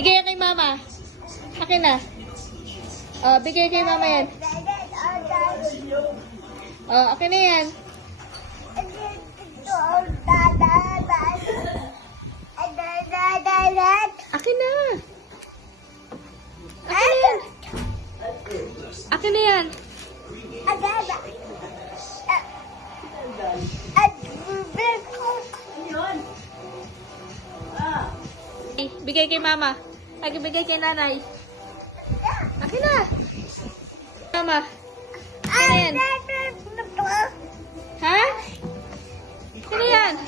Bigay yan kay mama. Akin na. Oh, bigay kay mama yan. Oh, akin na yan. Akin na. Akin na yan. Akin na yan. Bigay kay mama. Ay, bigay kay nanay. Akin na. Mama. Akin na yan. Ha? Akin na yan.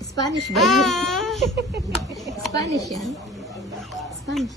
Spanish ba yun? Spanish yan? Spanish.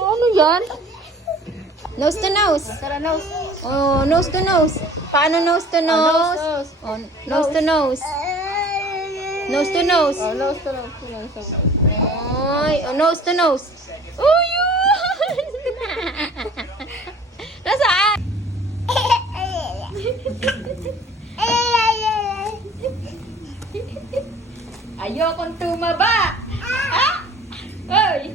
Ano yan? Nose to nose. Tara, nose. Oh, nose to nose. Paano nose to nose? Oh, nose to nose. Nose to nose. Oh, nose to nose. Ay, oh, nose to nose. Oh, yun! Nasaan? Ayokong tumaba. Ah? Ay!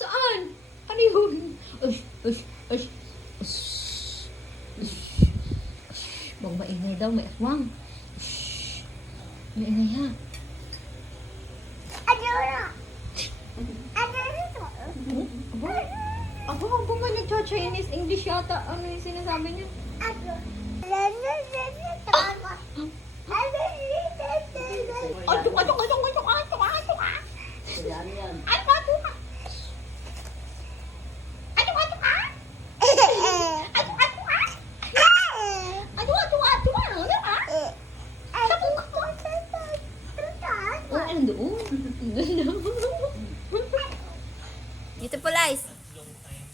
Saan? Ano yun? Bang maingay daw, may aswang. Maingay ha. Ako, kung ba nag-Chinese, English yata, ano yung sinasabi niya? Beautiful eyes.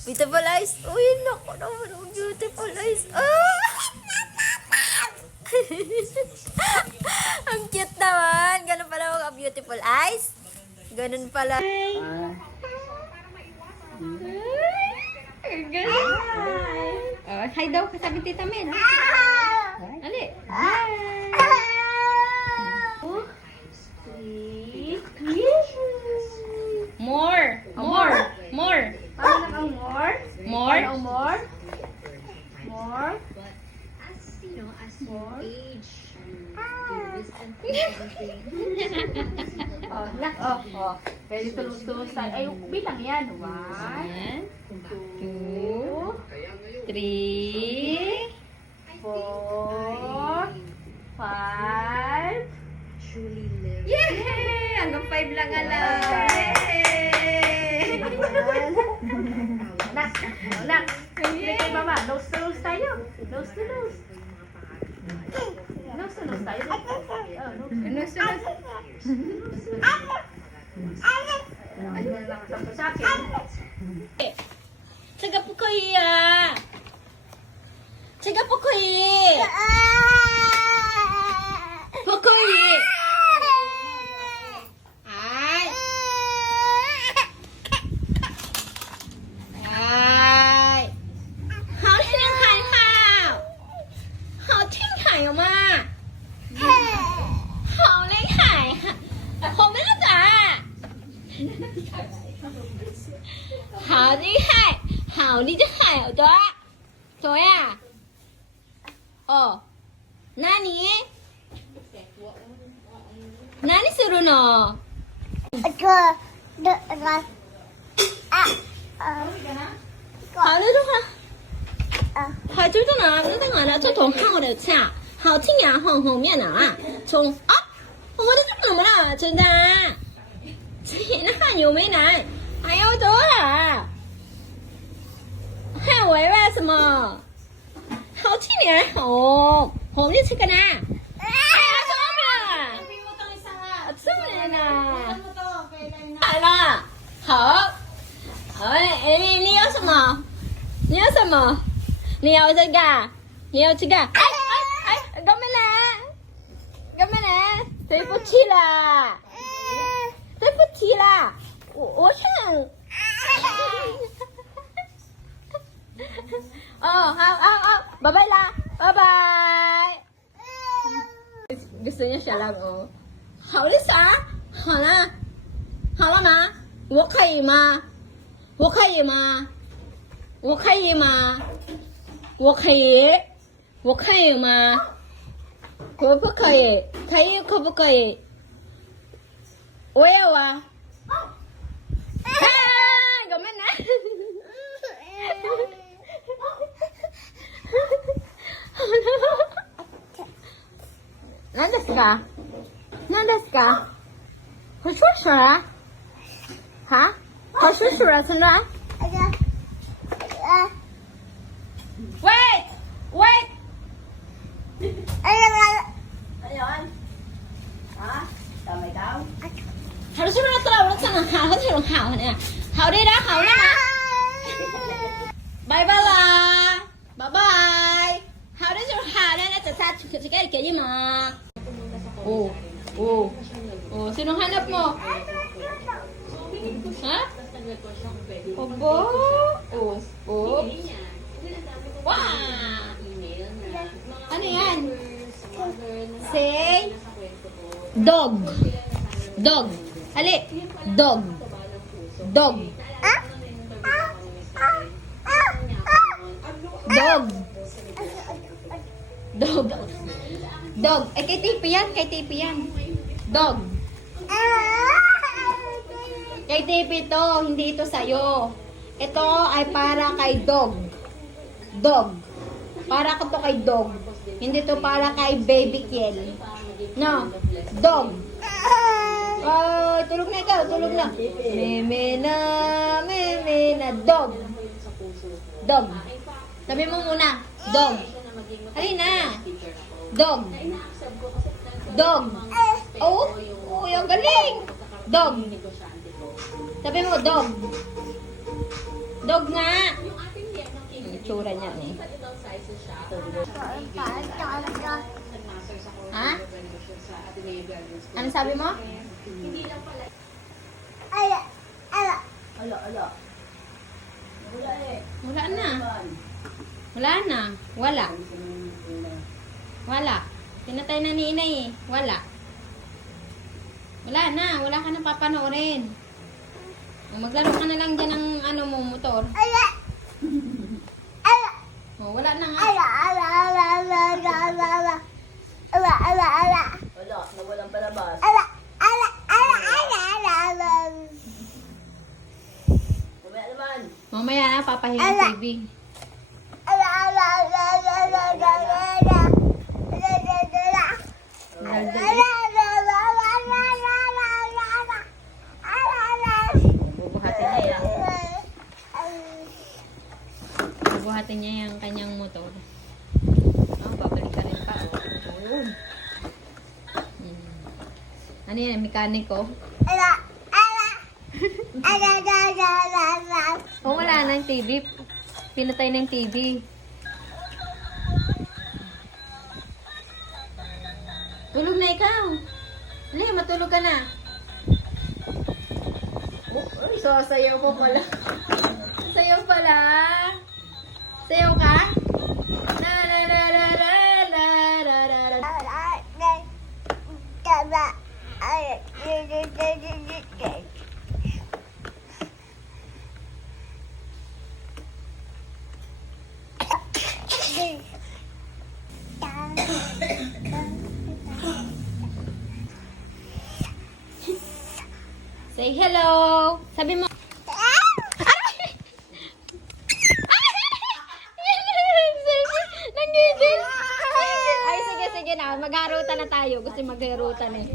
Beautiful eyes. Uy, naku naman. Oh, beautiful eyes. Oh! Ang cute naman. Ganun pala mga beautiful eyes. Ganun pala. Hi daw. Kasabi Tita Mel. Ali. Hi. More. More. More. Paano ang more? More. Paano ang more? More? More. Age. Oh, nak. Oh. Pwede tulog-tulog tayo. Ay, bilang yan. 1, 2, 3. 4, 5. Truly live. Yay! Hanggang 5 lang alam. Yay! Nak. Nak. Hindi kay mama. Nose to nose tayo. Nose to nose. Nose to nose tayo. Oh, nose to nose. Ano na lang sa akin? Tsaga po kayo. Tsaga po kayo. Po 海有吗？好厉害，好没了咋？好厉害，好厉害，好多，多呀。哦，何？何するの？好了的话，好就这呢，那个呢，这种好的茶，好听呀，后面呢啊，从啊，我的这怎么了？真的，这那有没来？还有多啊？还喂为什么？好听点红，红你吃个呢？哎呀，怎么了？这么呢？来了，好。哎，你要什么？你要什么？你要这个？你要这个？哎，干嘛呢？干嘛呢？对不起啦，对不起啦，我是。哦，好，拜拜啦，拜拜。Gusto niya siya lang, oh. 好了啥？好了，好了吗？我可以吗？我可以吗？我可以吗？我可以，我可以吗？可不可以？可以可不可以？我要啊！啊，ごめんね。何ですか？何ですか？好说什么？哈？好叔叔了，现在。Wait. Ayun. Hả? Tao mày đâu? Hảo叔叔到了，真的好，很挺好呢。好的啦，好了吗？拜拜啦，拜拜。好的就好了，那就sa sige kayo mo. Oh, sinong hanap mo? Ha? Opo. Oh. Wow! Ano yan? Say dog. Dog. Ali. Dog. Dog. Dog. Dog. Dog. Eh, kay Tipi yan. Kay Tipi yan. Dog. Kay Tipi to. Hindi ito sa'yo. Ito ay para kay dog. Dog. Para ko to kay dog. Hindi to para kay baby Kiel. No. Dog. Oh, tulog na ikaw. Tulog na. Meme na. Dog. Dog. Sabi mo muna. Dog. Halina. Dog. Dog. Oh, yung galing. Dog. Sabi mo, dog. Dog nga. Ang itsura niya eh. Ha? Ano sabi mo? Ala. Wala na. Wala na. Wala. Pinatay na ni inay eh. Wala na. Wala ka na papanoorin. Maglaro ka na lang dyan ng ano mo, motor. Oh, wala na nga. Wala, nawalang palabas. Mamaya naman. Mamaya na, papahinga TV. Bubuhatin niya yung kanyang motor. Babalik-balik pa. Oh. Ano yan, mekaniko? Oh, wala na yung TV. Pinatay na yung TV. Tulog na ikaw. Ano, matulog ka na. So, sayaw ko pala. Sayaw pala. Sayaw ka? La la la la la la la la. Say hello. Sabi mo. Nangidil. Ay, sige na. Magharutan na tayo. Gusto magharutan eh.